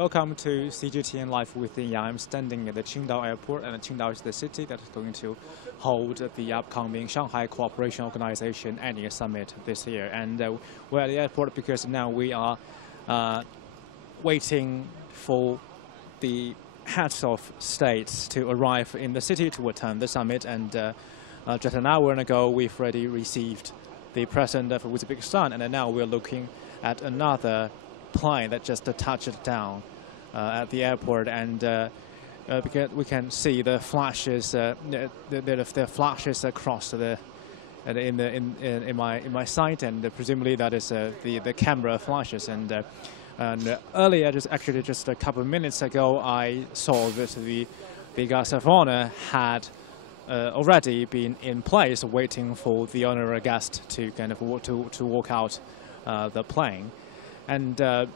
Welcome to CGTN Live with Yang. I'm standing at the Qingdao airport, and Qingdao is the city that is going to hold the upcoming Shanghai Cooperation Organization Annual Summit this year. And we're at the airport because now we are waiting for the heads of states to arrive in the city to attend the summit. And just an hour ago, we've already received the president of Uzbekistan, and now we're looking at another plane that just touched down at the airport, and because we can see the flashes, the flashes across in my sight, and presumably that is the camera flashes. And earlier, just a couple of minutes ago, I saw that the guards of honor had already been in place, waiting for the honorary guest to kind of walk out the plane. And as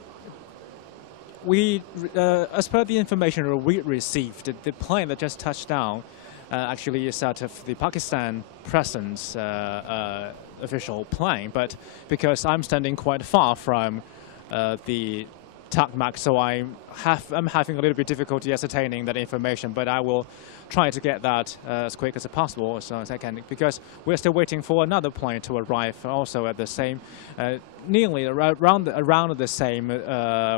per the information we received, the plane that just touched down actually is out of the Pakistan president's official plane. But because I'm standing quite far from the tarmac, so I'm having a little bit difficulty ascertaining that information. But I will try to get that as quick as possible, as soon as I can, because we're still waiting for another plane to arrive, also at the same, nearly around the same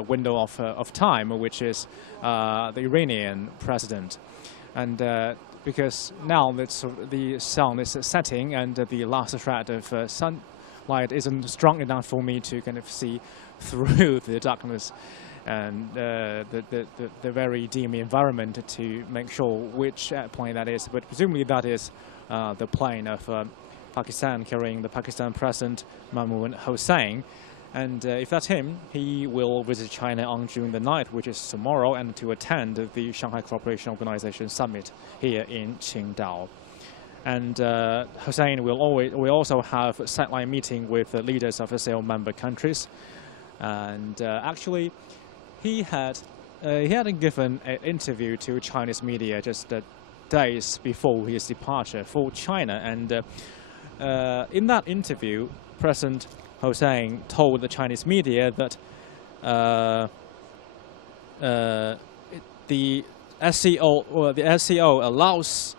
window of time, which is the Iranian president. And because now the sun is setting, and the last shred of sunlight isn't strong enough for me to kind of see through the darkness and the very dim environment to make sure which plane that is. But presumably that is the plane of Pakistan carrying the Pakistan President Mahmoud Hossein. And if that's him, he will visit China on June the 9th, which is tomorrow, and to attend the Shanghai Cooperation Organization Summit here in Qingdao. And Hossein will also have a satellite meeting with the leaders of SCO member countries. And actually, he had given an interview to Chinese media just days before his departure for China. And in that interview, President Hossein told the Chinese media that the SCO allows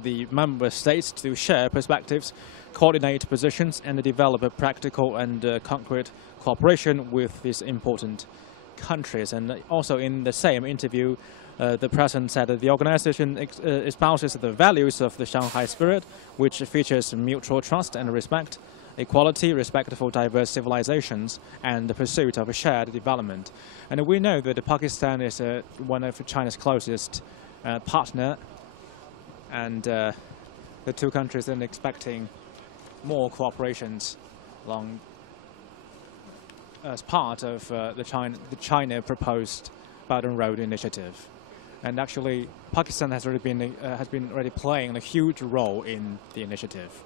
the member states to share perspectives, coordinate positions, and develop a practical and concrete cooperation with these important countries. And also in the same interview, the president said that the organization espouses the values of the Shanghai spirit, which features mutual trust and respect, equality, respect for diverse civilizations, and the pursuit of a shared development. And we know that Pakistan is one of China's closest partner, and the two countries are expecting more cooperations along as part of the China proposed Belt and Road Initiative. And actually, Pakistan has been already playing a huge role in the initiative.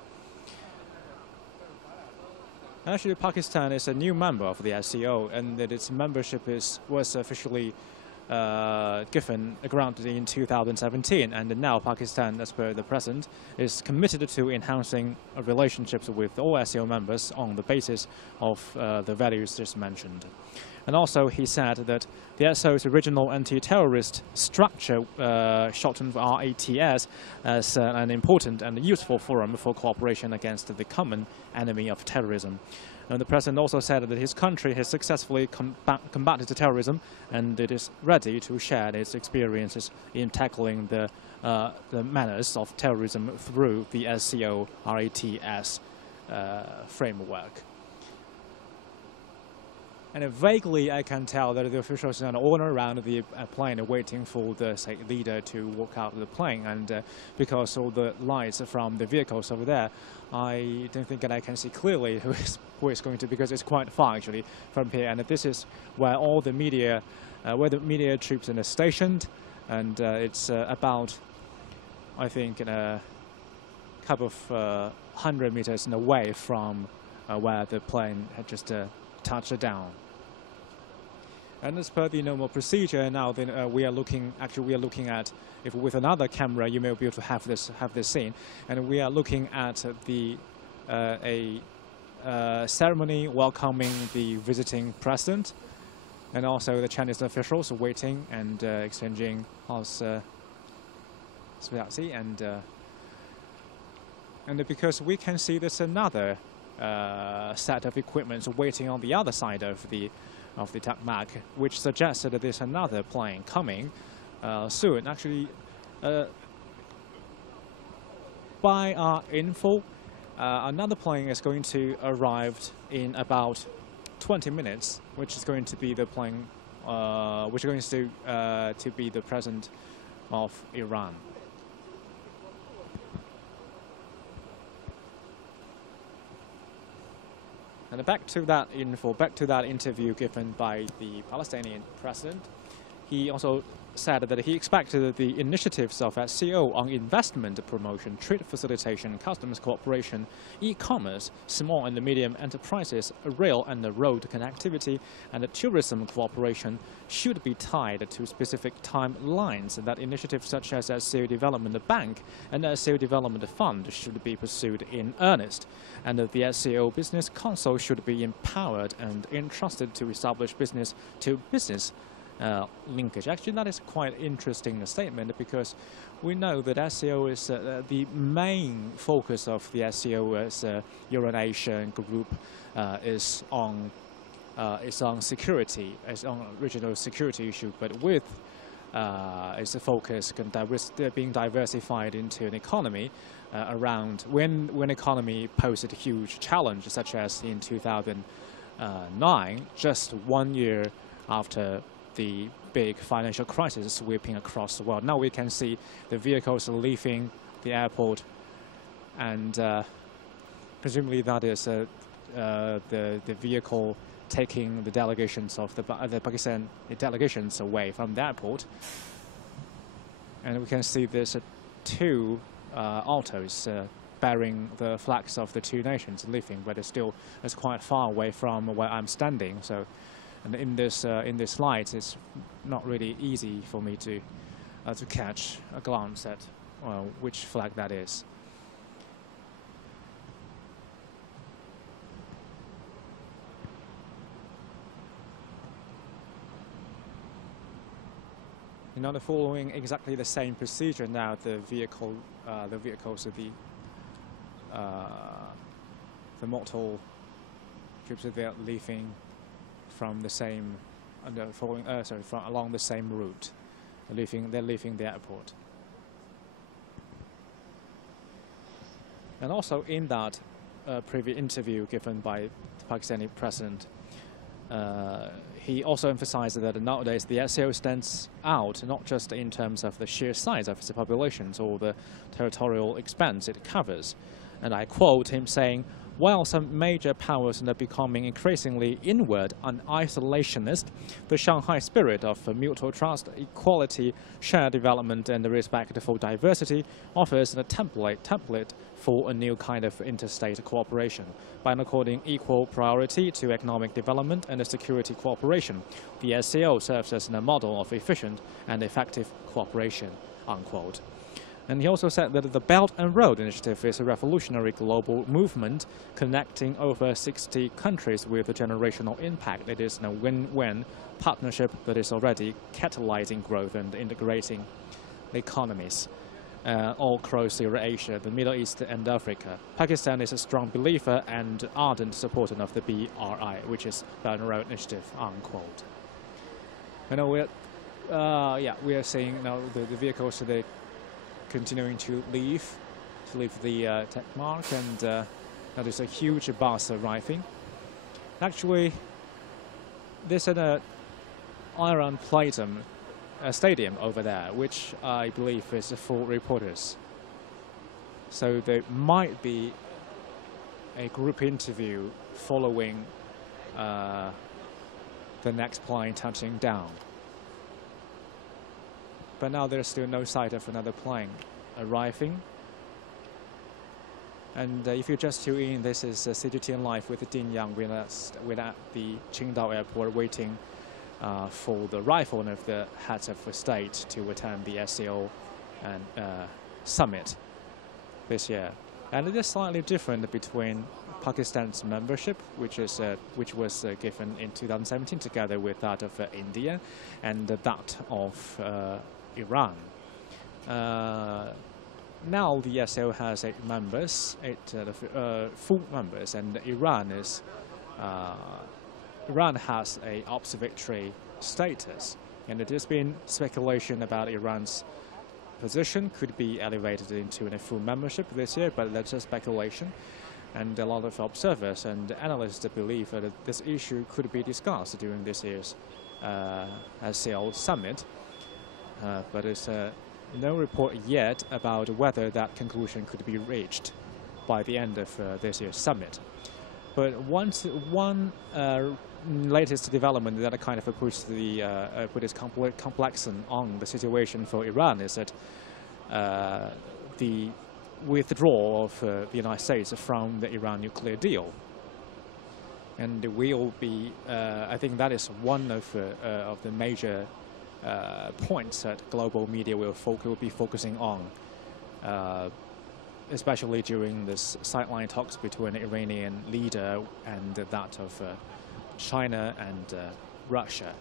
Actually, Pakistan is a new member of the SCO, and that its membership was officially given granted in 2017, and now Pakistan, as per the president, is committed to enhancing relationships with all SCO members on the basis of the values just mentioned. And also, he said that the SCO's original anti-terrorist structure, shortened RATS, as an important and useful forum for cooperation against the common enemy of terrorism. And the president also said that his country has successfully combated terrorism, and it is ready to share its experiences in tackling the manners of terrorism through the SCO RATS framework. And vaguely, I can tell that the officials are all around the plane waiting for the leader to walk out of the plane. And because all the lights from the vehicles over there, I don't think that I can see clearly who is going to, because it's quite far actually from here. And this is where all the media, troops are stationed, and it's about, I think, a couple of 100 meters away from where the plane had just touch it down. And as per the normal procedure, now then we are looking at, if with another camera you may be able to have this scene, and we are looking at the ceremony welcoming the visiting president, And also the Chinese officials are waiting and exchanging hospitality, and because we can see there's another set of equipment waiting on the other side of the tarmac, which suggests that there's another plane coming soon. Actually, by our info, another plane is going to arrive in about 20 minutes, which is going to be the plane, which is going to be the president of Iran. And back to that info, back to that interview given by the Palestinian president, he also said that he expected the initiatives of SCO on investment promotion, trade facilitation, customs cooperation, e-commerce, small and medium enterprises, rail and road connectivity, and tourism cooperation should be tied to specific timelines, and that initiatives such as SCO Development Bank and SCO Development Fund should be pursued in earnest, and that the SCO Business Council should be empowered and entrusted to establish business-to-business linkage. Actually, that is quite interesting statement, because we know that SCO is the main focus of the SCO as Euro-Asian group is on security, is on regional security issue, but with its focus being diversified into an economy around when economy posed a huge challenge, such as in 2009, just 1 year after the big financial crisis sweeping across the world. Now we can see the vehicles leaving the airport, and presumably that is the vehicle taking the delegations of the Pakistan delegations away from the airport. And we can see there's two autos bearing the flags of the two nations leaving, but it's quite far away from where I'm standing. So, and in this slide, it's not really easy for me to catch a glance at which flag that is. You know, following exactly the same procedure now, the vehicles of the motor ships are leaving from the same, along the same route. They're leaving the airport. And also in that previous interview given by the Pakistani president, he also emphasized that nowadays the SCO stands out not just in terms of the sheer size of its populations or the territorial expanse it covers. And I quote him saying, "While some major powers are becoming increasingly inward and isolationist, the Shanghai spirit of mutual trust, equality, shared development, and respect for diversity offers a template for a new kind of interstate cooperation. By according equal priority to economic development and security cooperation, the SCO serves as a model of efficient and effective cooperation," unquote. And he also said that the Belt and Road Initiative is a revolutionary global movement connecting over 60 countries with a generational impact. It is a win-win partnership that is already catalyzing growth and integrating economies all across Eurasia, the Middle East, and Africa. Pakistan is a strong believer and ardent supporter of the BRI, which is Belt and Road Initiative, unquote. You know, we are seeing now the vehicles today continuing to leave the tech mark, and that is a huge bus arriving. Actually, there's an Iron Platinum stadium over there, which I believe is for reporters. So there might be a group interview following the next plane touching down. But now there's still no sight of another plane arriving. And if you just tune in, this is CGTN Live with Dean Yang. We're at the Qingdao airport waiting for the arrival of the heads of state to attend the SCO summit this year. And it is slightly different between Pakistan's membership, which was given in 2017 together with that of India and that of Iran. Now the SCO has 8 members, full members, and Iran has a observatory status, and it has been speculation about Iran's position could be elevated into a full membership this year, but that's just speculation. And a lot of observers and analysts believe that this issue could be discussed during this year's SCO summit, but it's no report yet about whether that conclusion could be reached by the end of this year's summit. But one latest development that kind of puts its complexion on the situation for Iran is that the withdrawal of the United States from the Iran nuclear deal. And will be, I think that is one of the major points that global media will be focusing on, especially during this sideline talks between the Iranian leader and that of China and Russia.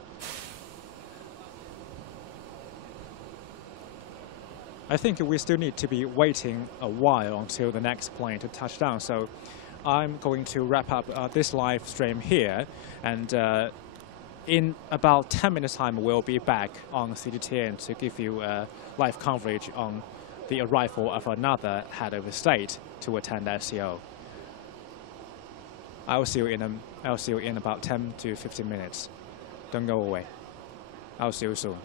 I think we still need to be waiting a while until the next plane to touch down. So I'm going to wrap up this live stream here, and in about 10 minutes time we'll be back on CGTN to give you live coverage on the arrival of another head of state to attend SCO. I'll see you in about 10 to 15 minutes. Don't go away. I'll see you soon.